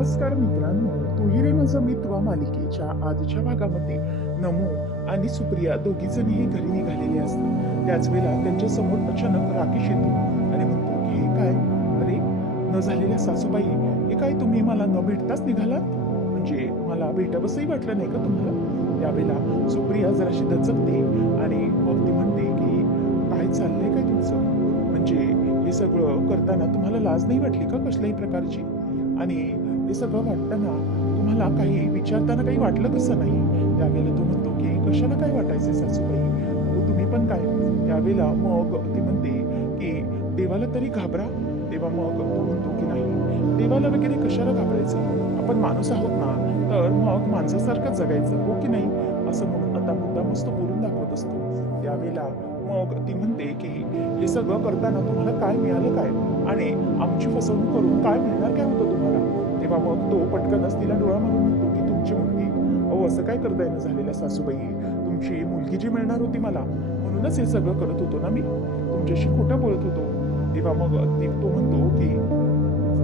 नमस्कार मित्रांनो तुहिरे माझं मित्र मालिकेच्या आजच्या भागामध्ये. नमो आणि सुप्रिया दोघी जणीही घरी निघालेले असतात. त्याच वेळेला त्यांच्यासमोर अचानक राकेश येतो आणि म्हणतो की हे काय? अरे न झालेल्या सासूबाई हे काय तुम्ही मला न भेटताच निघालात? म्हणजे मला भेटावंसंही वाटलं नाही का तुम्हाला? त्यावेळेला सुप्रिया जराशी दचकते आणि मग ती म्हणते की काय चाललंय काय तुमचं? म्हणजे हे सगळं करताना तुम्हाला लाज नाही वाटली का कसल्याही प्रकारची? आणि हे सगळं वाटताना तुम्हाला काही विचारताना काही वाटलं कसं नाही. त्यावेळेला तो म्हणतो की कशाला काय वाटायचं सासूबाई? हो तुम्ही पण काय? त्यावेळेला मग ती म्हणते की देवाला तरी घाबरा. तेव्हा मग तो म्हणतो की नाही. देवाला वगैरे कशाला घाबरायचं? आपण माणूस आहोत ना तर मग माणसासारखं जगायचं हो की नाही? असं म्हणून आता मुद्दा मस्त बोलून दाखवत असतो. त्यावेळेला मग ती म्हणते की हे सगळं करताना तुम्हाला काय मिळालं काय? आणि आमची फसवणूक करून काय मिळणार? काय होतं तुम्हाला? तेव्हा मग तो पटकनच तिला डोळा मारून म्हणतो की तुमची मुलगी. अहो असं काय करताय ना झालेल्या सासूबाई? तुमची मुलगी जी मिळणार होती मला म्हणूनच हे सगळं करत होतो ना मी. तुमच्याशी खोटं बोलत होतो. तेव्हा मग ती तो म्हणतो की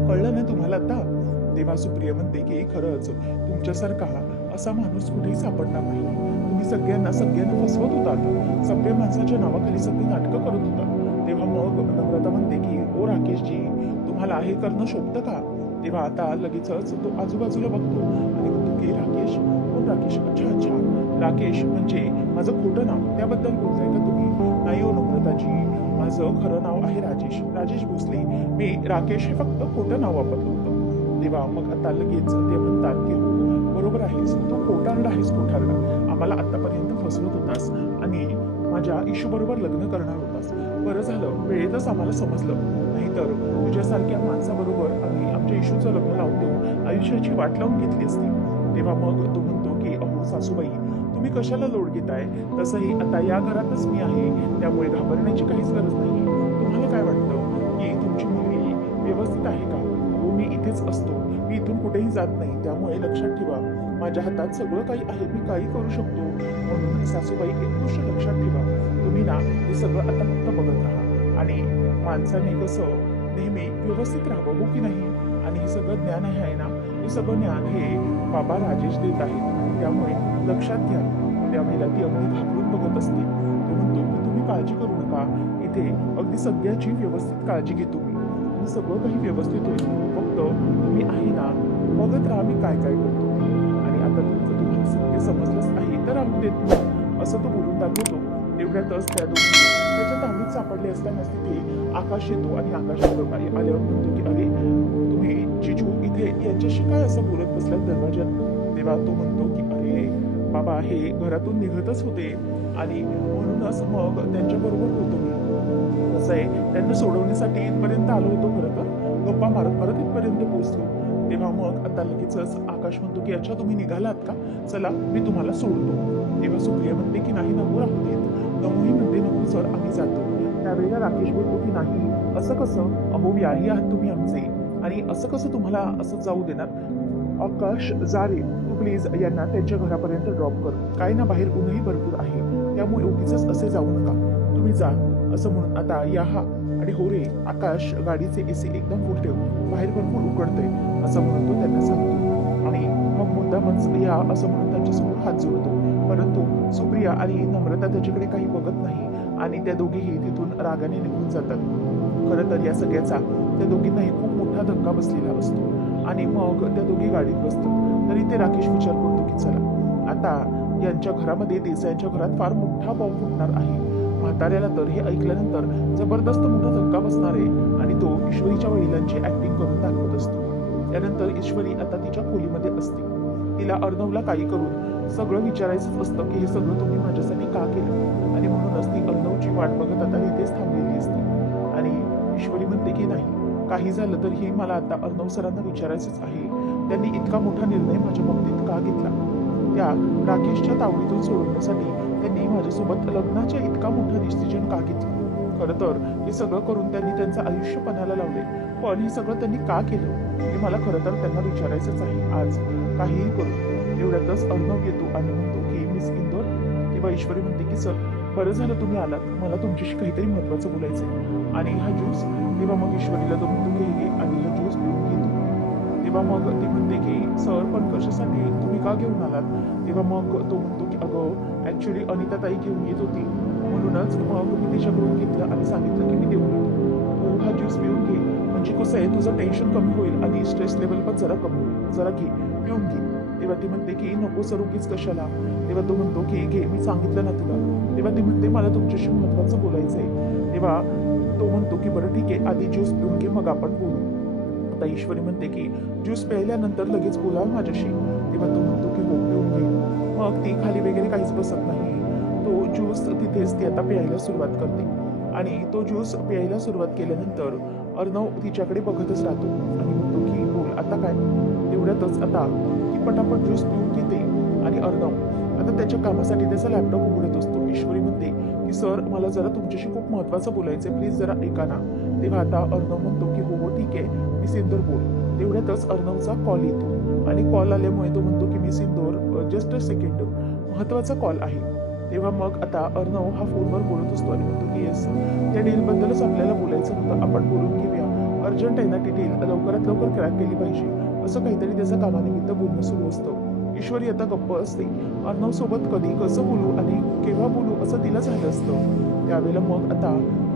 कळलं ना तुम्हाला आता? तेव्हा सुप्रिया म्हणते की खरंच तुमच्यासारखा असा माणूस कुठेही सापडणार नाही. तुम्ही सगळ्यांना सगळ्यांना फसवत होतात. सभ्य माणसाच्या नावाखाली सगळी नाटकं करत होता तेव्हा मग नम्रता म्हणते की ओ राकेशजी तुम्हाला हे करणं शोभतं का? तेव्हा आता लगेचच तो आजूबाजूला बघतो आणि म्हणतो की राकेश कोण राकेश? अच्छा अच्छा. राकेश म्हणजे माझं खोटं नाव त्याबद्दल बोलताय का तुम्ही? नाही हो नम्रताजी माझं खरं नाव आहे राजेश. राजेश भोसले. मी राकेश हे फक्त खोटं नाव वापरलं होतं. तेव्हा मग आता लगेच ते म्हणतात की बरोबर आहेस. तू खोटारडा आहेस खोटारडा आम्हाला आतापर्यंत फसवत होतास आणि माझ्या इशू बरोबर लग्न करणार होतास. बरं झालं. वेळेतच आम्हाला समजलं. नाहीतर तुझ्यासारख्या माणसाबरोबर आम्ही आमच्या इशूचं लग्न लावून देऊन आयुष्याची वाट लावून घेतली असती. तेव्हा मग तो म्हणतो की अहो सासूबाई तुम्ही कशाला लोड घेताय? तसंही आता या घरातच मी आहे. त्यामुळे घाबरण्याची काहीच गरज नाही तुम्हाला काय वाटतं? की तुमची मुलगी व्यवस्थित आहे का? हो मी इथेच असतो. मी इथून कुठेही जात नाही. त्यामुळे लक्षात ठेवा. माझ्या हातात सगळं काही आहे मी काही करू शकतो. म्हणून सासूबाई एक गोष्ट लक्षात ठेवा. तुम्ही ना हे सगळं आता फक्त बघत राहा. आणि माणसाने कसं नेहमी व्यवस्थित राहावं हो की नाही? आणि हे सगळं ज्ञान आहे ना? हे सगळं ज्ञान हे बाबा राजेश देत आहेत. त्यामुळे लक्षात घ्या. त्यावेळेला ती अगदी घाबरून बघत असते. तो म्हणतो की तुम्ही काळजी करू नका. इथे अगदी सगळ्याची व्यवस्थित काळजी घेतो मी सगळं काही व्यवस्थित होईल. फक्त तुम्ही आहे ना बघत राहा मी काय काय करतो. ते समजलंच नाही. तर आम्ही देत. असं तो बोलून दाखवतो तेवढ्यातच त्या दोघी त्याच्या तांबीत सापडले असतानाच तिथे आकाश येतो आणि आकाश काही आल्यावर म्हणतो की अरे तुम्ही जिजू इथे यांच्याशी काय असं बोलत बसल्यात दरवाज्यात तेव्हा तो म्हणतो की अरे बाबा हे घरातून निघतच होते. आणि म्हणूनच मग त्यांच्याबरोबर होतो मी. कसं आहे. त्यांना सोडवण्यासाठी इथपर्यंत आलो होतो खरं तर. गप्पा मारत मारत इथपर्यंत पोहोचलो. तेव्हा मग आता लगेचच आकाश म्हणतो की अच्छा तुम्ही निघालात का? चला मी तुम्हाला सोडतो. तेव्हा सुप्रिया म्हणते की नाही नको राहू देत. नमूही म्हणते नको सर आम्ही जातो. त्यावेळेला राकेश बोलतो की नाही असं कसं? अहो व्याही आहात तुम्ही आमचे. आणि असं कसं तुम्हाला असं जाऊ देणार? आकाश जारे तू प्लीज यांना त्यांच्या घरापर्यंत ड्रॉप कर. काय ना बाहेर ऊनही भरपूर आहे. त्यामुळे उगीच असे जाऊ नका. तुम्ही जा. असं म्हणून आता या हा आणि हो रे आकाश गाडीचे एसी एकदम फुल ठेव. बाहेर भरपूर उकडतंय? असं म्हणून तो त्यांना सांगतो. आणि मग मुद्दामच या असं म्हणून त्यांच्यासमोर हात जोडतो. परंतु सुप्रिया आणि नम्रता त्याच्याकडे काही बघत नाही आणि त्या दोघीही तिथून रागाने निघून जातात. खरं तर या सगळ्याचा त्या दोघींनाही खूप मोठा धक्का बसलेला असतो. आणि मग त्या दोघी गाडीत बसतात. तरी ते राकेश विचार करतो की चला आता यांच्या घरामध्ये देसायांच्या घरात फार मोठा बॉम्ब फुटणार आहे. म्हाताऱ्याला तर हे ऐकल्यानंतर जबरदस्त मोठा धक्का बसणार आहे आणि तो ईश्वरीच्या वडिलांची ऍक्टिंग करून दाखवत असतो. त्यानंतर ईश्वरी आता तिच्या खोलीमध्ये असते. तिला अर्णवला काही करून सगळं विचारायचंच असतं की हे सगळं तुम्ही माझ्यासाठी का केलं? आणि म्हणूनच ती अर्णवची वाट बघत आता इथेच थांबलेली असते. आणि ईश्वरी म्हणते की नाही काही झालं तर हे मला आता अर्णव सरांना विचारायचंच आहे. त्यांनी इतका मोठा निर्णय माझ्या बाबतीत का घेतला? त्या राकेशच्या तावडीतून सोडवण्यासाठी त्यांनी माझ्यासोबत लग्नाच्या इतका मोठा डिसिजन का घेतला? खरं तर हे सगळं करून त्यांनी त्यांचं आयुष्य पणाला लावले. पण हे सगळं त्यांनी का केलं? हे मला खरं तर त्यांना विचारायचंच आहे. आज काहीही करू. एवढ्यातच अर्णव येतो आणि म्हणतो की मिस इंदोर तेव्हा ईश्वरी म्हणते की सर बरं झालं तुम्ही आलात. मला तुमच्याशी काहीतरी महत्वाचं बोलायचं आहे आणि हा ज्यूस तेव्हा मग ईश्वरीला तो म्हणतो की घे आणि हा ज्यूस पिऊन घेतो तेव्हा मग ती म्हणते की सर पण कशासाठी? तुम्ही का घेऊन आलात? तेव्हा मग तो म्हणतो की अगं ॲक्च्युली अनिता ताई घेऊन येत होती. म्हणूनच मग मी तिच्याकडून घेतलं आणि सांगितलं की मी देऊन येतो. तू हा ज्यूस पिऊन घे. म्हणजे कसं आहे तुझं टेन्शन कमी होईल आणि स्ट्रेस लेवल पण जरा कमी होईल. जरा घे पिऊन घे. तेव्हा ती म्हणते की नको सर उगीच कशाला. तेव्हा तो म्हणतो की घे मी सांगितलं ना तुला. तेव्हा ती म्हणते मला तुमच्याशी महत्वाचं बोलायचं आहे तेव्हा तो म्हणतो की बरं ठीक आहे आधी ज्यूस पिऊन घे मग आपण बोलू. आता ईश्वरी म्हणते की ज्यूस प्यायल्यानंतर लगेच बोला माझ्याशी. तेव्हा तो म्हणतो मग ती खाली वगैरे काहीच बसत नाही. तो ज्यूस तिथेच ती आता प्यायला सुरुवात करते. आणि तो ज्यूस प्यायला सुरुवात केल्यानंतर अर्णव तिच्याकडे बघतच राहतो. आणि म्हणतो की बोल आता काय? तेवढ्यातच आता ती पटापट ज्यूस पिऊन घेते. आणि अर्णव आता त्याच्या कामासाठी त्याचा लॅपटॉप उघडत असतो. ईश्वरी म्हणते की सर मला जरा तुमच्याशी खूप महत्त्वाचं बोलायचं आहे प्लीज जरा ऐका ना. तेव्हा आता अर्णव म्हणतो की हो हो ठीक आहे. मी सिंदर बोल. तेवढ्यातच अर्णवचा कॉल येतो. आणि कॉल आल्यामुळे तो म्हणतो की मी सिंदूर जस्ट अ सेकंड महत्त्वाचा कॉल आहे. तेव्हा मग आता अर्णव हा फोनवर बोलत असतो आणि म्हणतो की येस त्या डीलबद्दलच आपल्याला बोलायचं होतं. आपण बोलून घेऊया. अर्जंट आहे ना ती डील लवकरात लवकर क्रॅक केली पाहिजे. असं काहीतरी त्याचं कामानिमित्त बोलणं सुरू असतं. ईश्वरी आता गप्प असते. अर्णव सोबत कधी कसं बोलू आणि केव्हा बोलू असं तिला झालं असतं. त्यावेळेला मग आता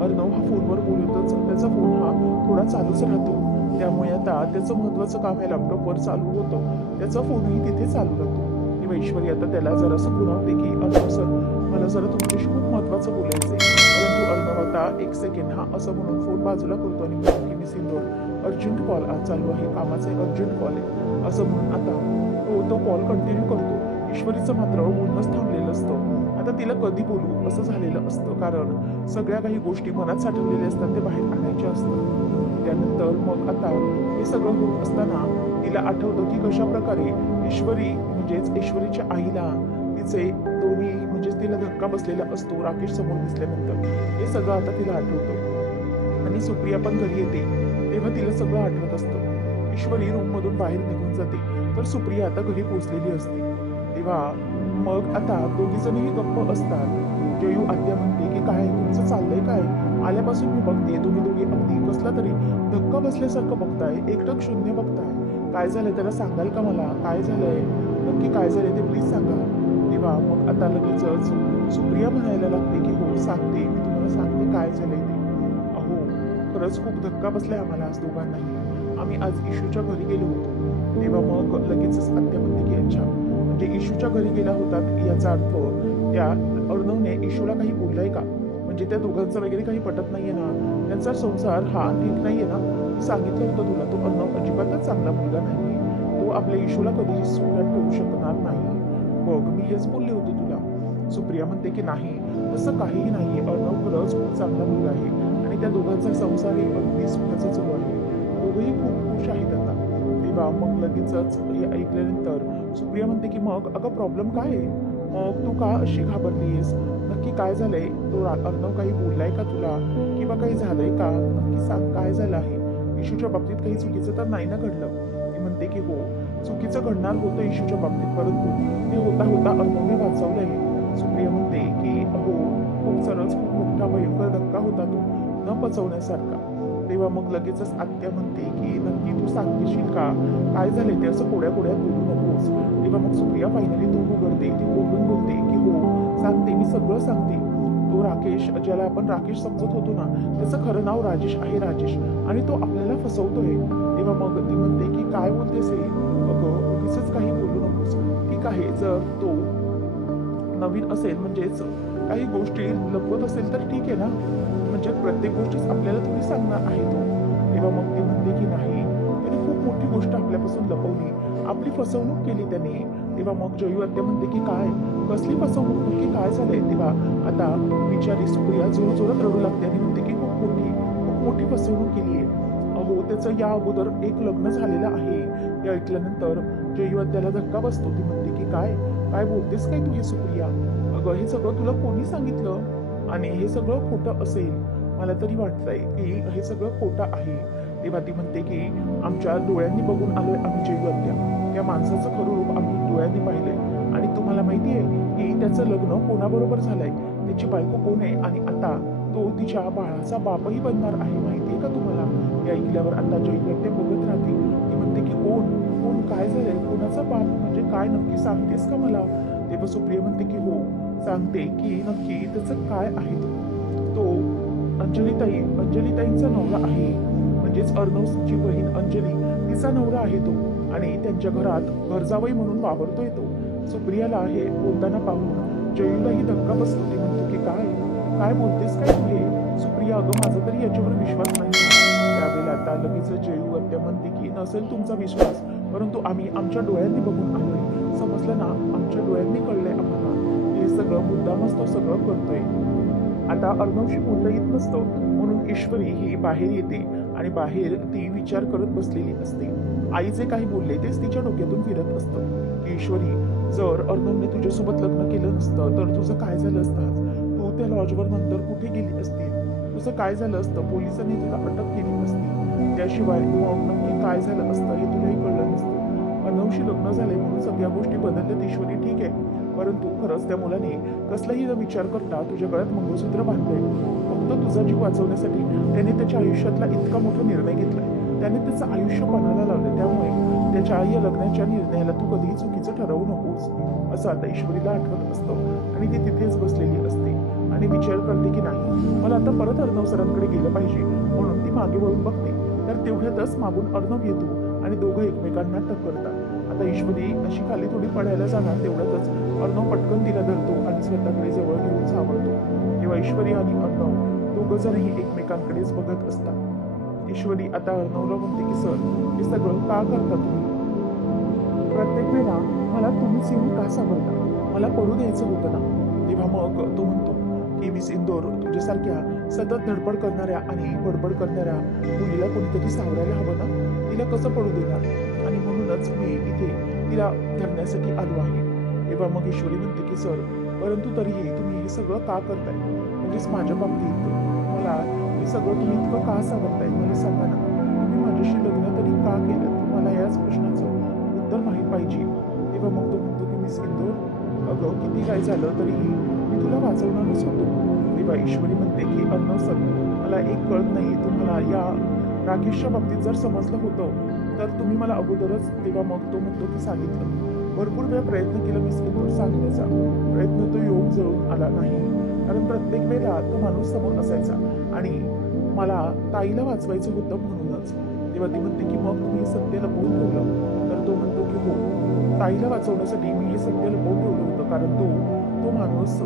अर्णव हा फोनवर बोलतच त्याचा फोन हा थोडा चालूच राहतो. त्यामुळे आता त्याचं महत्वाचं काम हे लॅपटॉपवर चालू होतं. त्याचा फोनही तिथे चालू राहतो. तेव्हा ईश्वरी आता त्याला जरासं पुरवते की अर्णव सर मला जरा तुमच्याशी खूप महत्वाचं बोलायचं आहे परंतु अर्णव आता एक सेकंड हा असं म्हणून फोन बाजूला करतो आणि म्हणतो की मी सिंदूर अर्जंट कॉल आज चालू आहे. कामाचा एक अर्जंट कॉल आहे. असं म्हणून आता हो, तो तो कॉल कंटिन्यू करतो. ईश्वरीचं मात्र बोलणंच थांबलेलं असतं. आता तिला कधी बोलू? असं झालेलं असतं. कारण सगळ्या काही गोष्टी मनात साठवलेल्या असतात ते बाहेर आणायच्या असतात. त्यानंतर मग आता हे सगळं होत असताना तिला आठवतं की कशा प्रकारे ईश्वरी म्हणजेच ईश्वरीच्या आईला तिचे दोन्ही म्हणजेच तिला धक्का बसलेला असतो राकेश समोर दिसल्यानंतर. हे सगळं आता तिला आठवतं. आणि सुप्रिया पण घरी येते. तेव्हा तिला सगळं आठवत असतं. ईश्वरी रूम मधून बाहेर निघून जाते. तर सुप्रिया आता घरी पोहोचलेली असते. तेव्हा मग आता दोघी गप्प असतात. जयू आत्या म्हणते की काय तुमचं? चाललंय काय? आल्यापासून मी बघते तुम्ही दोघी अगदी कसला तरी धक्का बसल्यासारखं बघताय एकटक शून्य बघताय. काय झालंय? त्याला सांगाल का मला? काय झालंय? नक्की काय झालंय ते प्लीज सांगा. तेव्हा मग आता लगेचच सुप्रिया म्हणायला लागते की हो सांगते. मी तुम्हाला सांगते काय झालंय ते. अहो खरंच खूप धक्का बसलाय आम्हाला आज दोघांनाही. आम्ही आज इशूच्या घरी गेलो होतो. तेव्हा मग लगेचच आत्या म्हणते की अच्छा म्हणजे ते इशूच्या घरी गेल्या होतात याचा अर्थ त्या अर्णवने इशूला काही बोललाय का? म्हणजे त्या दोघांचं वगैरे काही पटत नाहीये ना? त्यांचा संसार हा ठीक नाहीये ना? मी सांगितलं होतं तुला तो अर्णव अजिबातच चांगला मुलगा नाही. तो आपल्या इशूला कधीही सुखात ठेवू शकणार नाही. बघ मी हेच बोलले होते तुला. सुप्रिया म्हणते की नाही तसं काहीही नाहीये. अर्णव खरंच खूप चांगला मुलगा आहे. आणि त्या दोघांचा संसारही अगदी सुखाचा जो आहे. दोघंही खूप खुश आहेत किंवा मग लगेचच हे ऐकल्यानंतर सुप्रिया म्हणते की मग अगं प्रॉब्लेम काय आहे? मग तू का अशी घाबरलीस नक्की काय झालंय? तो अर्णव काही बोललाय का तुला? किंवा काही झालंय का? नक्की सांग काय झालं आहे? इशूच्या बाबतीत काही चुकीचं तर नाही ना घडलं? ती म्हणते की हो चुकीचं घडणार होतं इशूच्या बाबतीत परंतु ते होता होता अर्णवने वाचवलंय. सुप्रिया म्हणते की हो खूप सरस खूप मोठा भयंकर धक्का होता तो. न पचवण्यासारखा तेव्हा मग लगेचच आत्या म्हणते की नक्की तू सांगशील का? काय झाले ते? असं कोड्या कोड्यात बोलू नकोस. तेव्हा मग सुप्रिया फायनली तोंड उघडते. ती बोलून बोलते की हो सांगते मी सगळं सांगते. तो राकेश ज्याला आपण राकेश समजत होतो ना त्याचं खरं नाव राजेश आहे राजेश आणि तो आपल्याला फसवतोय. तेव्हा मग ती म्हणते की काय बोलतेस हे? अगं उगीचच काही बोलू नकोस. ठीक आहे जर तो नवीन असेल म्हणजेच काही गोष्टी लपवत असेल तर ठीक आहे ना? म्हणजे प्रत्येक गोष्टीच आपल्याला तुम्ही सांगणार आहे तो. तेव्हा मग ते म्हणते की नाही त्याने खूप मोठी गोष्ट आपल्यापासून लपवली. आपली फसवणूक केली त्याने. तेव्हा मग जयू आत्या म्हणते की काय? कसली फसवणूक? नक्की काय झालंय? तेव्हा आता विचारी सुप्रिया जोर जोरात रडू लागते आणि म्हणते की खूप मोठी खूप मोठी फसवणूक केली आहे. अहो त्याचं या अगोदर एक लग्न झालेलं आहे. हे ऐकल्यानंतर जयू आत्याला धक्का बसतो. ती म्हणते की काय? काय बोलतेस काय तू हे सुप्रिया? अगं हे सगळं तुला कोणी सांगितलं? आणि हे सगळं खोटं असेल. मला तरी वाटतंय की हे सगळं खोटं आहे. तेव्हा ती म्हणते की आमच्या डोळ्यांनी बघून आलोय आम्ही जयू आत्या त्या माणसाचं खरं रूप आम्ही डोळ्यांनी पाहिलंय. आणि तुम्हाला माहिती आहे की त्याचं लग्न कोणाबरोबर झालंय? त्याची बायको कोण आहे? आणि आता तो तिच्या बाळाचा बापही बनणार आहे माहिती आहे का तुम्हाला? हे ऐकल्यावर आता जयू आत्या बघत राहते. ती म्हणते की कोण? कोण? काय झालंय? कोणाचा बाप म्हणजे काय नक्की सांगतेस का मला? तेव्हा सुप्रिया म्हणते की हो सांगते की नक्की त्याचं काय आहे तो अंजलीताई अंजलीताईंचा नवरा आहे. म्हणजेच अर्णवची बहीण अंजली तिचा नवरा आहे तो. आणि त्यांच्या घरात गरजावई म्हणून वावरतोय तो. सुप्रियाला हे बोलताना पाहून जयूलाही धक्का बसतो. ती म्हणतो की काय? काय बोलतेस? काय तू हे सुप्रिया अगं माझा तरी याच्यावर विश्वास नाही. त्यावेळेला आता लगेच जयू आत्या म्हणते की नसेल तुमचा विश्वास परंतु आम्ही आमच्या डोळ्यांनी बघून आलोय. समजलं ना? आमच्या डोळ्यांनी कळलंय आम्हाला. हे सगळं मुद्दामच तो सगळं करतोय. आता अर्णवशी बोलता येत नसतं म्हणून ईश्वरी ही बाहेर येते आणि बाहेर ती विचार करत बसलेली असते आई जे काही बोलले तेच तिच्या डोक्यातून फिरत असतं. की ईश्वरी जर अर्णवने तुझ्यासोबत लग्न केलं नसतं तर तुझं काय झालं असतं? तू त्या लॉजवर नंतर कुठे गेली असती? तुझं काय झालं असतं? पोलिसांनी तुला अटक केली असती त्याशिवाय तू नक्की काय झालं असतं हे तुलाही कळलं नसतं. अर्णवशी लग्न झाले म्हणून सगळ्या गोष्टी बदलल्यात ईश्वरी ठीक आहे. परंतु खरंच त्या मुलाने कसलाही न विचार करता तुझ्या गळ्यात मंगळसूत्र बांधलंय. फक्त तुझा जीव वाचवण्यासाठी त्याने त्याच्या आयुष्यातला इतका मोठा निर्णय घेतला. त्याने त्याचं आयुष्य पणाला लावलं. त्यामुळे त्याच्या या लग्नाच्या निर्णयाला तू कधीही चुकीचं ठरवू नकोस असं आता ईश्वरीला आठवत असतं. आणि ती तिथेच बसलेली असते आणि विचार करते की नाही मला आता परत अर्णव सरांकडे गेलं पाहिजे म्हणून ती मागे वळून बघते. तर तेवढ्यातच मागून अर्णव येतो आणि दोघं एकमेकांना टक्करतात आता ईश्वरी अशी खाली थोडी पडायला जाणार तेवढ्यातच अर्णव पटकन तिला धरतो आणि स्वतःकडे जवळ घेऊन सावरतो. तेव्हा ईश्वरी आणि अर्णव दोघं जणही एकमेकांकडेच बघत असतात. ईश्वरी आता अर्णवला म्हणते की सर हे सगळं का करता तुम्ही? प्रत्येक वेळा मला तुम्हीच येऊन का सावरता? मला पडू द्यायचं होतं ना? तेव्हा मग तो म्हणतो की मिस इंदोर तुझ्यासारख्या सतत धडपड करणाऱ्या आणि बडबड करणाऱ्या मुलीला कोणीतरी सावरायला हवं ना? तिला कसं पडू देणार? आज मी इथे तिला धरण्यासाठी आलो आहे. तेव्हा मग ईश्वरी म्हणते की सर परंतु तरीही तुम्ही हे सगळं का करताय? म्हणजेच माझ्या बाबतीत मला हे सगळं तुम्ही इतकं का सांगताय मला सांगा ना तुम्ही माझ्याशी लग्न तरी का केलं मला याच प्रश्नाचं उत्तर माहीत पाहिजे. तेव्हा मग तो म्हणतो की मिस इंदोर अगं किती काय झालं तरीही मी तुला वाचवणारच होतो. तेव्हा ईश्वरी म्हणते की अन्न सर मला एक कळत नाही. तुम्हाला या राकेशच्या बाबतीत जर समजलं होतं तर तुम्ही मला अगोदरच तेव्हा मग तो म्हणतो की सांगितलं. भरपूर वेळा प्रयत्न केला मी इंदोर सांगण्याचा. प्रयत्न तो योग जळून आला नाही. कारण प्रत्येक वेळेला तो माणूस समोर असायचा. आणि मला ताईला वाचवायचं होतं म्हणूनच. तेव्हा ती म्हणते की मग तुम्ही सत्य लपवून ठेवलं. तर तो म्हणतो की हो. ताईला वाचवण्यासाठी मी हे सत्य लपवून ठेवलं होतं. कारण तो तो माणूस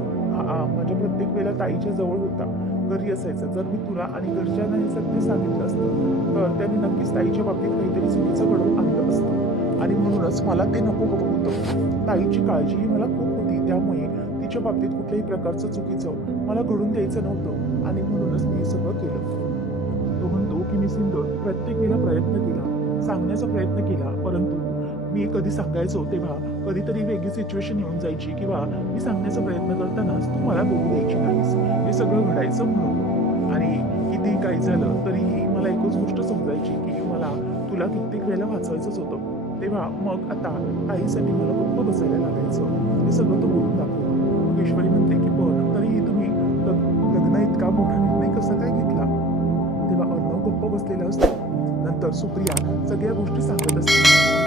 माझ्या प्रत्येक वेळेला ताईच्या जवळ होता. घरी असायचा. जर मी तुला आणि घरच्यांना हे सत्य सांगितलं असतं तर त्यांनी नक्कीच ताईच्या बाबतीत काहीतरी चुकीचं घडवून आणलं असतं. आणि म्हणूनच मला ते नको हवं होतं. ताईची काळजी ही मला खूप होती. त्यामुळे तिच्या बाबतीत कुठल्याही प्रकारचं चुकीचं मला घडून द्यायचं नव्हतं. आणि म्हणूनच मी हे सगळं केलं. तो म्हणतो की मी सिंधू प्रत्येक वेळेला प्रयत्न केला. सांगण्याचा प्रयत्न केला. परंतु मी कधी सांगायचो तेव्हा कधीतरी वेगळी सिच्युएशन येऊन जायची किंवा मी सांगण्याचा प्रयत्न करतानाच तू मला बोलू द्यायची नाहीस. हे सगळं घडायचं म्हणून. आणि किती काही झालं तरीही मला एकच गोष्ट समजायची की मला तुला कित्येक वेळेला वाचवायचंच होतं. तेव्हा मग आता ताईसाठी मला गप्प बसायला लागायचं. हे सगळं तो बोलून दाखवतो ईश्वरी म्हणते की पण तरीही तुम्ही लग्न इतका मोठा निर्णय कसा काय घेतला? तेव्हा अर्णव गप्प बसलेला असतो. नंतर सुप्रिया सगळ्या गोष्टी सांगत असते.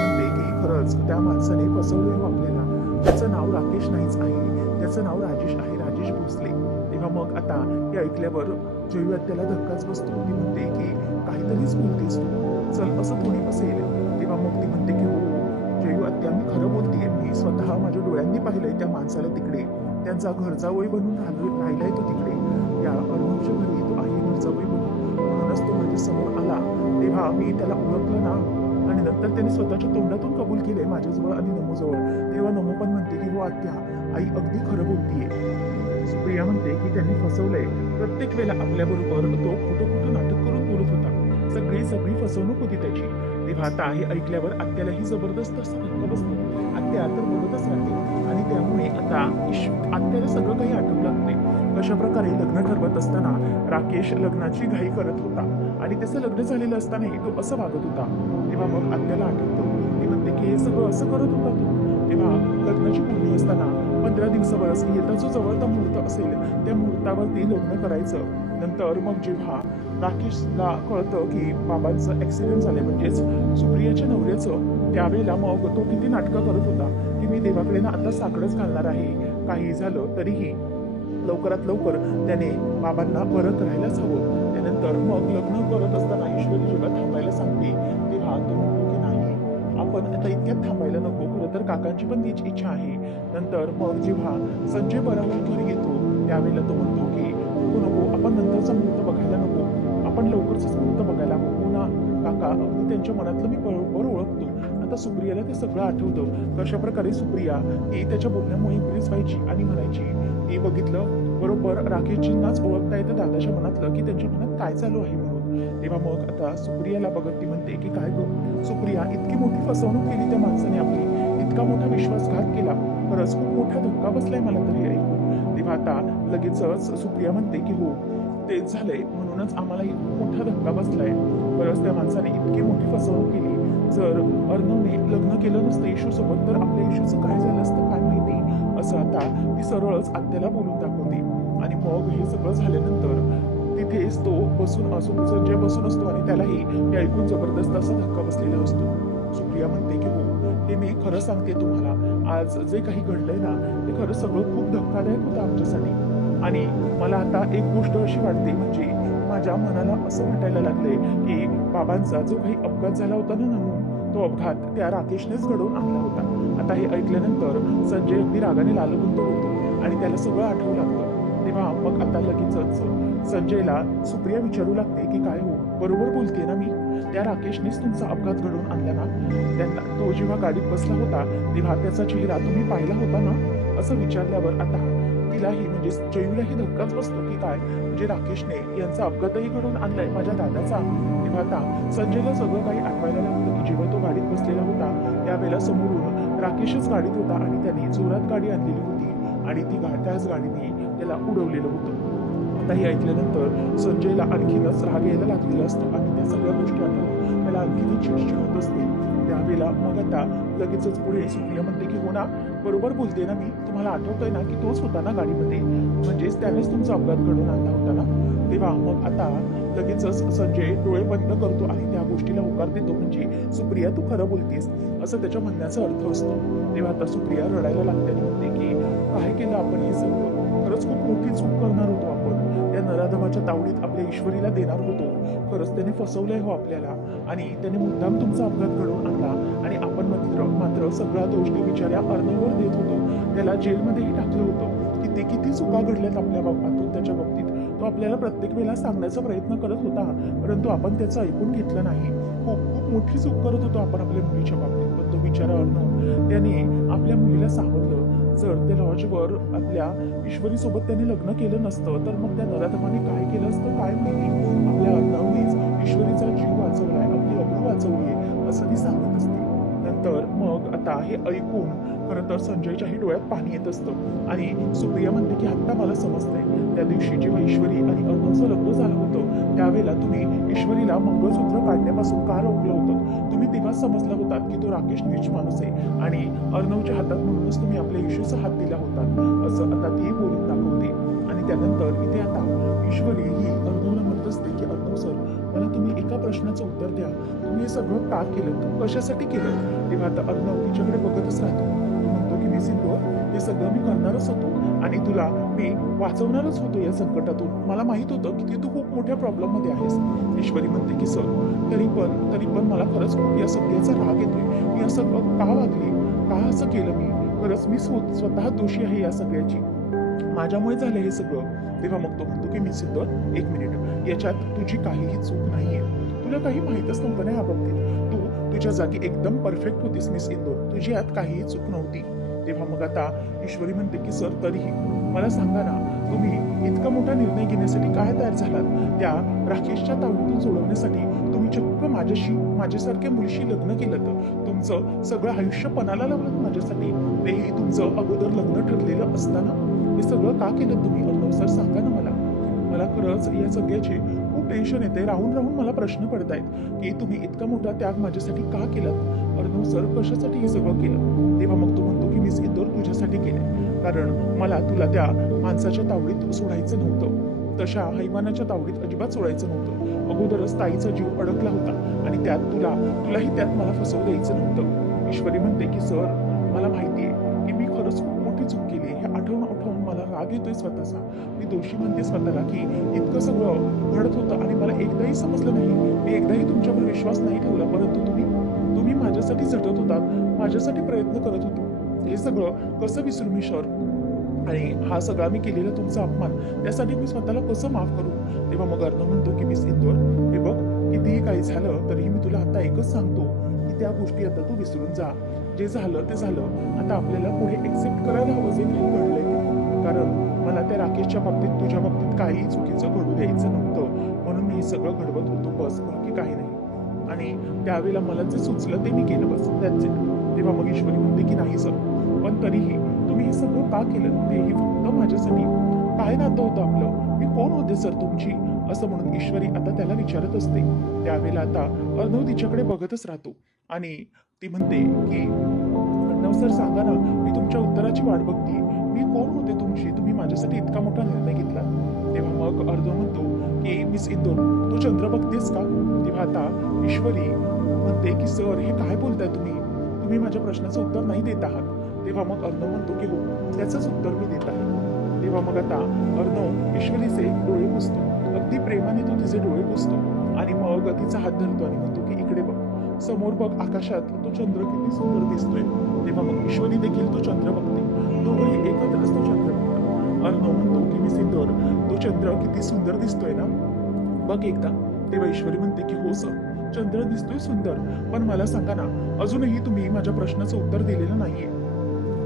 खरंच त्या माणसाने फसवले हो आपल्याला. त्याचं नाव राकेश नाहीच आहे. त्याचं नाव राजेश आहे राजेश भोसले. तेव्हा मग आता हे ऐकल्यावर जयू त्याला धक्काच बसतो. ती म्हणते की काहीतरीच बोलतेस तू. चल असं थोडी असेल तेव्हा मग ती म्हणते की हो. जयू आत्या मी खरं बोलते मी स्वतः माझ्या डोळ्यांनी पाहिलंय त्या माणसाला तिकडे. त्यांचा घरचा वय बनून राहिलो- राहिलाय तो तिकडे. त्या अर्णवच्या घरी तो आहे घरचा वय बनून. म्हणूनच तो माझ्यासमोर आला. तेव्हा मी त्याला ओळखलं ना. आणि नंतर त्याने स्वतःच्या तोंडातून कबूल केले माझ्याजवळ आणि नमोजवळ. तेव्हा नमो पण म्हणते की हो आत्या आई अगदी खरं बोलतीये. सुप्रिया म्हणते की त्यांनी फसवलंय. प्रत्येक वेळेला आपल्याबरोबर तो खोटं खोटं नाटक करून बोलत होता. सगळी सगळी फसवणूक होती त्याची. तेव्हा आता हे ऐकल्यावर आत्यालाही जबरदस्त असं धक्का बसतो. आत्या तर बोलतच राहते. आणि त्यामुळे आता आत्याला सगळं काही आठवू लागते अशा प्रकारे लग्न ठरवत असताना राकेश लग्नाची घाई करत होता. आणि त्याचं लग्न झालेलं असतानाही तो असं वागत होता. तेव्हा मग आत्याला आठवतो. ती म्हणते की हे सगळं असं करत होता तू? तेव्हा लग्नाची पूर्णी असताना पंधरा दिवसावरच येता जो जवळचा मुहूर्त असेल त्या मुहूर्तावरती लग्न करायचं. नंतर मग जेव्हा राकेशला कळतं की बाबांचं ॲक्सिडेंट झालं म्हणजेच सुप्रियाच्या नवऱ्याचं त्यावेळेला मग तो किती नाटकं करत होता. की मी देवाकडे ना आता साकडंच घालणार आहे. काही झालं तरीही लवकरात लवकर त्याने बाबांना परत राहायलाच हवं. त्यानंतर मग लग्न करत असताना ईश्वरी तुला थांबायला सांगते तेव्हा तो म्हणतो की नाही? आपण आता इतक्यात थांबायला नको खरं तर काकांची पण तीच इच्छा आहे. नंतर मग जेव्हा संजय बराबर घरी येतो त्यावेळेला तो म्हणतो की नको नको आपण नंतरचा मुहूर्त बघायला नको. आपण लवकरच मुहूर्त बघायला नको हो ना काका अगदी त्यांच्या मनातलं मी बरोबर ओळखतो. आता सुप्रियाला ते सगळं आठवतं. कशा प्रकारे सुप्रिया ही त्याच्या बोलण्यामुळे इम्प्रेस व्हायची आणि म्हणायची हे बघितलं बरोबर राकेशजींनाच ओळखता येतं दादाच्या मनातलं की त्यांच्या मनात काय चालू आहे म्हणून. तेव्हा मग आता सुप्रियाला बघत ती म्हणते की काय गं सुप्रिया इतकी मोठी फसवणूक केली त्या माणसाने आपली. इतका मोठा विश्वासघात केला. खरंच खूप मोठा धक्का बसलाय मला तरी ऐकून. तेव्हा आता लगेचच सुप्रिया म्हणते की हो तेच झालंय. म्हणूनच आम्हाला एक मोठा धक्का बसलाय. खरंच त्या माणसाने इतकी मोठी फसवणूक केली. जर अर्णवने लग्न केलं नसतं येशू सोबत तर आपल्या येशूचं काय झालं असतं? असं आता ती सरळच आत्याला बोलून दाखवते. आणि मग हे सगळं झाल्यानंतर तिथेच तो बसून असून संजय बसून असतो आणि त्यालाही हे ऐकून जबरदस्त असा धक्का बसलेला असतो. सुप्रिया म्हणते की हो हे मी खरं सांगते तुम्हाला. आज जे काही घडलंय ना ते खरं सगळं खूप धक्कादायक होतं आमच्यासाठी. आणि मला आता एक गोष्ट अशी वाटते म्हणजे माझ्या मनाला असं वाटायला लागलंय की बाबांचा जो काही अपघात झाला होता ना नमू तो अपघात त्या राकेशनेच घडवून आणला होता. आता हे ऐकल्यानंतर संजय अगदी रागाने लालबुंद होतो आणि त्याला सगळं आठवू लागतं. तेव्हा मग आता लगेचच संजयला सुप्रिया विचारू लागते की काय हो बरोबर बोलते ना मी? त्या राकेशनेच तुमचा अपघात घडवून आणला ना? त्यांना तो जेव्हा गाडीत बसला होता तेव्हा त्याचा चेहरा तुम्ही पाहिला होता ना? असं विचारल्यावर आता तिलाही म्हणजे जयूलाही धक्काच बसतो की काय? म्हणजे राकेशने यांचा अपघातही घडून आणलाय माझ्या दादाचा. तेव्हा आता संजयला सगळं काही आठवायला लागतं की जेव्हा तो गाडीत बसलेला होता त्यावेळेला समोर राकेशच गाडीत होता आणि त्याने जोरात गाडी आणलेली होती आणि ती गा त्याच गाडीने त्याला उडवलेलं होतं. आता हे ऐकल्यानंतर संजयला आणखीनच राग यायला लागलेला असतो आणि त्या सगळ्या गोष्टी आठवून त्याला आणखीनच चिडचिड होत असते. त्यावेळेला मग आता लगेचच पुढे सुप्रिया म्हणते की हो ना बरोबर बोलते ना मी. तुम्हाला आठवतंय ना की तोच होता ना गाडीमध्ये? म्हणजेच त्यानेच तुमचा अपघात घडून आणला होता ना? तेव्हा मग आता लगेचच संजय डोळे बंद करतो आणि त्या गोष्टीला होकार देतो म्हणजे सुप्रिया तू खरं बोलतेस. असं त्याच्या म्हणण्याचा अर्थ असतो. तेव्हा आता सुप्रिया रडायला लागते आणि म्हणते की काय केलं आपण हे सगळं खरंच खूप मोठी चूक करणार होतो आपण. त्या नराधमाच्या तावडीत आपल्या ईश्वरीला देणार होतो. खरंच त्याने फसवलंय हो आपल्याला. आणि त्याने मुद्दाम तुमचा अपघात घडवून आणला. आणि आपण मात्र मात्र सगळा दोष ते बिचाऱ्या अर्णववर देत होतो. त्याला जेलमध्येही टाकलं होतं. की ते किती चुका घडल्यात आपल्या बाबतीत त्याच्या बाबतीत तो आपल्याला प्रत्येक वेळेला सांगण्याचा प्रयत्न करत होता. परंतु आपण त्याचं ऐकून घेतलं नाही. खूप खूप मोठी चूक करत होतो आपण आपल्या मुलीच्या बाबतीत पण तो बिचारा अर्णव त्याने आपल्या मुलीला सावरलं जर त्या लॉजवर आपल्या ईश्वरीसोबत त्याने लग्न केलं नसतं तर मग त्या नराधमाने काय केलं असतं काय माहिती? आपल्या अर्णवनेच ईश्वरीचा जीव वाचवलाय आपली अब्रू वाचवली असं ती सांगत असते. नंतर मग आता हे ऐकून खरं तर संजयच्याही डोळ्यात पाणी येत असतं. आणि सुप्रिया म्हणते की आत्ता मला समजतंय. त्या दिवशी जेव्हा ईश्वरी आणि अर्णवचं लग्न झालं होतं त्यावेळेला तुम्ही ईश्वरीला मंगळसूत्र काढण्यापासून का रोखलं होतं? तुम्ही तेव्हा समजला होतात की तो राकेश नीच माणूस आहे. आणि अर्णवच्या हातात म्हणूनच तुम्ही आपल्या इशूचा हात दिला होता. असं आता ती बोलून दाखवते. आणि त्यानंतर इथे आता ईश्वरी ही अर्णवला म्हणत असते की अर्णव सर मला तुम्ही एका प्रश्नाचं उत्तर द्या. तुम्ही हे सगळं का केलं? कशासाठी केलं? तेव्हा आता अर्णव तिच्याकडे बघतच राहतो. तो म्हणतो हे सगळं मी करणारच होतो आणि तुला मी वाचवणारच होतो या संकटातून. मला माहीत होतं की तू खूप मोठ्या प्रॉब्लेममध्ये आहेस. ईश्वरी म्हणते की सर तरी पण तरी पण मला खरंच खूप या सगळ्याचा राग येतोय. मी असं क- का वागले? का असं केलं मी? खरंच मी स्वतः दोषी आहे या सगळ्याची. माझ्यामुळे झालं हे सगळं. तेव्हा मग तो म्हणतो की मी सिद्धर एक मिनिट याच्यात तुझी काहीही चूक नाहीये. तुला काही माहीतच नव्हतं ना या बाबतीत. तू तुझ्या जागी एकदम परफेक्ट होतीस मिस इंदोर. तुझी यात काहीही चूक नव्हती. तेव्हा मग आता ईश्वरी म्हणते की सर तरीही मला सांगा ना तुम्ही इतका मोठा निर्णय घेण्यासाठी काय तयार झालात? त्या राकेशच्या तावडीतून सोडवण्यासाठी तुम्ही चक्क माझ्याशी माझ्यासारख्या मुलीशी लग्न केलं तर तुमचं सगळं आयुष्य पणाला लावलं माझ्यासाठी? तेही तुमचं अगोदर लग्न ठरलेलं असताना? हे सगळं का केलं तुम्ही? अर्णव सर सांगा ना मला. मला खरंच या सगळ्याचे खूप टेन्शन येते राहून राहून मला प्रश्न पडत आहेत की तुम्ही इतका मोठा त्याग माझ्यासाठी का केलात? अर्णव सर कशासाठी हे सगळं केलं? तेव्हा मग तुम्ही म्हणतो की मी तुझ्यासाठी केले कारण मला तुला त्या माणसाच्या तावडीत सोडायचं नव्हतं. तशा हैवानाच्या तावडीत अजिबात सोडायचं नव्हतं. अगोदरच ताईचा जीव अडकला होता आणि त्यात तुला तुलाही त्यात मला फसवू द्यायचं नव्हतं. ईश्वरी म्हणते की सर मला माहिती आहे की मी खरंच खूप मोठी चूक केली हे आठवून आठवून मला राग येतोय स्वतःचा. मी दोषी म्हणते स्वतःला की इतकं सगळं घडत होतं आणि मला एकदाही समजलं नाही. मी एकदाही तुमच्यावर विश्वास नाही ठेवला. परंतु तुम्ही तुम्ही माझ्यासाठी झटत होतात. माझ्यासाठी प्रयत्न करत होते. हे सगळं कसं विसरू मी शर आणि हा सगळा मी केलेला तुमचा अपमान त्यासाठी मी स्वतःला कसं माफ करू? तेव्हा मग अर्ण म्हणतो की मिस इंदोर हे बघ कितीही काही झालं तरीही मी तुला आता एकच सांगतो की त्या गोष्टी आता तू विसरून जा. जे झालं ते झालं. आता आपल्याला पुढे एक्सेप्ट करायला हवं जे काही घडलंय कारण मला त्या राकेशच्या बाबतीत तुझ्या बाबतीत काही चुकीचं घडू द्यायचं नव्हतं. म्हणून मी हे सगळं घडवत होतो बस बाकी काही नाही. आणि त्यावेळेला मला जे सुचलं ते मी केलं बस. त्याच तेव्हा मग ईश्वरी म्हणते की नाही सर पण तरीही तुम्ही हे सगळं का केलं? तेही फक्त माझ्यासाठी. काय नातं होतं आपलं? मी कोण होते सर तुमची? असं म्हणून ईश्वरी आता त्याला विचारत असते. त्यावेळेला आता अर्णव तिच्याकडे बघतच राहतो आणि ती म्हणते की अर्णव सर सांगा ना मी तुमच्या उत्तराची वाट बघते मी कोण होते तुमची? तुम्ही माझ्यासाठी इतका मोठा निर्णय घेतला. तेव्हा मग अर्णव म्हणतो की मिस इंदोर तू चंद्र बघतेस का? तेव्हा आता ईश्वरी म्हणते की सर हे काय बोलताय तुम्ही? तुम्ही माझ्या प्रश्नाचं उत्तर नाही देत आहात. तेव्हा मग अर्णव म्हणतो की हो त्याचंच उत्तर मी देत आहे. तेव्हा मग आता अर्णव ईश्वरीचे डोळे पुसतो. अगदी प्रेमाने तो तिचे डोळे पुसतो आणि मग तिचा हात धरतो आणि म्हणतो की इकडे बघ. समोर बघ आकाशात तो चंद्र किती सुंदर दिसतोय. तेव्हा मग ईश्वरी देखील तो चंद्र बघते. दोघंही एकत्रच तो चंद्र बघतात. अर्णव म्हणतो की मी सिद्धर तो चंद्र किती सुंदर दिसतोय ना. बघ एकदा. तेव्हा ईश्वरी म्हणते की हो सर. चंद्र दिसतोय सुंदर पण मला सांगा ना अजूनही तुम्ही माझ्या प्रश्नाचं उत्तर दिलेलं नाहीये.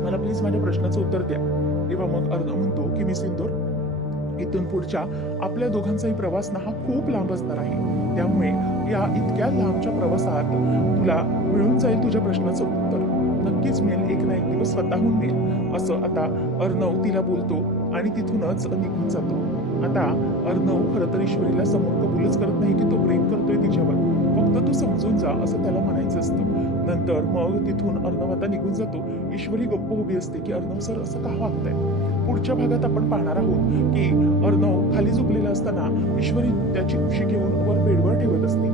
मला प्लीज माझ्या प्रश्नाचं उत्तर द्या. तेव्हा मग अर्ध म्हणतो की मी सिंदूर इथून पुढच्या आपल्या दोघांचाही प्रवास ना हा खूप लांब असणार आहे. त्यामुळे या इतक्या लांबच्या प्रवासात तुला मिळून जाईल तुझ्या प्रश्नाचं उत्तर. नक्कीच मिळेल एक ना एक दिवस स्वतःहून मिळेल. असं आता अर्णव तिला बोलतो आणि तिथूनच निघून जातो. आता अर्णव खरं तर ईश्वरीला समोर कबूलच करत नाही की तो प्रेम करतोय तिच्यावर. फक्त तू समजून जा असं त्याला म्हणायचं असतं. नंतर मग तिथून अर्णव आता निघून जातो. ईश्वरी गप्प उभी असते की अर्णव सर असं का वागताय? पुढच्या भागात आपण पाहणार आहोत की अर्णव खाली झोपलेला असताना ईश्वरी त्याची उशी घेऊन वर बेडवर ठेवत असते.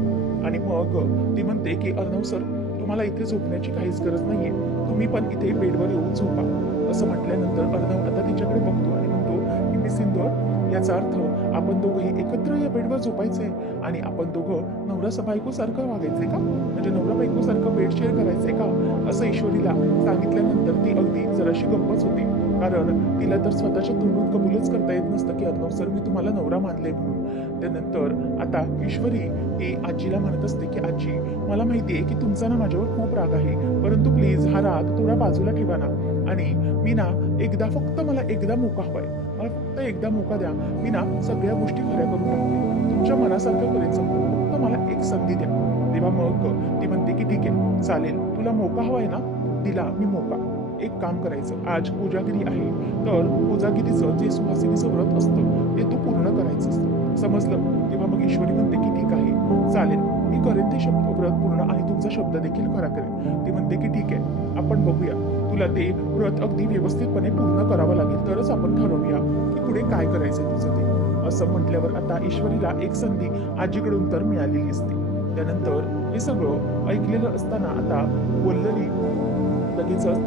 आणि मग ती म्हणते की अर्णव सर तुम्हाला इथे झोपण्याची काहीच गरज नाहीये. तुम्ही पण इथे बेडवर येऊन झोपा. असं म्हटल्यानंतर अर्णव आता तिच्याकडे बघतो आणि म्हणतो की मी सिंधूर याचा अर्थ आपण दोघे एकत्र या बेडवर झोपायचंय आणि आपण दोघं नवरा बायको सारखं वागायचंय का? म्हणजे नवरा बायको सारखं बेड शेअर करायचंय का? असं ईश्वरीला सांगितल्यानंतर ती अगदी जराशी गप्पच होती. कारण तिला तर स्वतःच्या तोंडून कबूलच करता येत नसतं की अर्णव सर मी तुम्हाला नवरा मानले म्हणून. त्यानंतर आता ईश्वरी ही आजीला म्हणत असते की आजी मला माहिती आहे की तुमचा ना माझ्यावर खूप राग आहे. परंतु प्लीज हा राग थोडा बाजूला ठेवा ना. आणि मी ना एकदा फक्त मला एकदा मोका हवाय. मला एकदा मोका द्या. मी ना सगळ्या गोष्टी खऱ्या करून टाकते. तुमच्या मनासारखं करेन सगळं तर मला एक संधी द्या. तेव्हा मग ती म्हणते की ठीक आहे. चालेल. तुला मोका हवाय ना? दिला. मी मोका. एक काम करायचं. आज कोजागिरी आहे. तर कोजागिरीचं जे सुहासिनीचं व्रत असतं ते तू पूर्ण करायचं असतं समजलं? तेव्हा मग ईश्वरी म्हणते की ठीक आहे. चालेल. मी करेन ते शब्द व्रत पूर्ण. आणि तुमचा शब्द देखील खरा करेन. ती म्हणते की ठीक आहे. आपण बघूया. तुला ते व्रत अगदी व्यवस्थितपणे पूर्ण करावं लागेल तरच आपण ठरवूया की पुढे काय करायचं तुझं ते. असं म्हटल्यावर आता ईश्वरीला एक संधी आजीकडून तर मिळालेली असते. त्यानंतर हे सगळं ऐकलेलं असताना आता वल्लरी लगेचच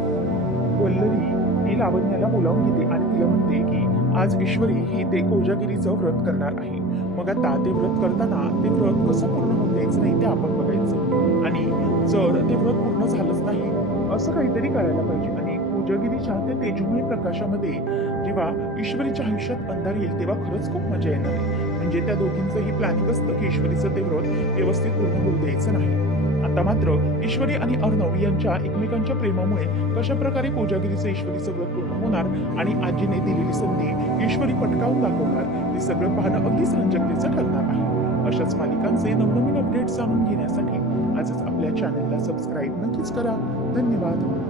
वल्लरी ही लावण्याला बोलावून घेते आणि तिला म्हणते की आज ईश्वरी ही ते कोजागिरीचं व्रत करणार आहे. मग आता ते व्रत करताना ते व्रत कसं पूर्ण होतेच द्यायचं नाही ते आपण बघायचं. आणि जर ते व्रत पूर्ण झालंच नाही असं काहीतरी करायला पाहिजे. आणि कोजागिरीच्या त्या तेजोमय प्रकाशामध्ये जेव्हा ईश्वरीच्या आयुष्यात अंधार येईल तेव्हा खरंच खूप मजा येणार आहे. म्हणजे त्या दोघींचंही प्लॅनिंग असतं की ईश्वरीचं ते व्रत व्यवस्थित पूर्ण होऊ द्यायचं नाही. आता मात्र ईश्वरी आणि अर्णव यांच्या एकमेकांच्या प्रेमामुळे कशा प्रकारे कोजागिरीचं ईश्वरीचं व्रत पूर्ण होणार आणि आजीने दिलेली संधी ईश्वरी पटकावून दाखवणार हे सगळं पाहणं अगदीच रंजकतेचं ठरणार आहे. अशाच मालिकांचे नवनवीन अपडेट जाणून घेण्यासाठी आजच आपल्या चॅनलला सबस्क्राईब नक्कीच करा. धन्यवाद.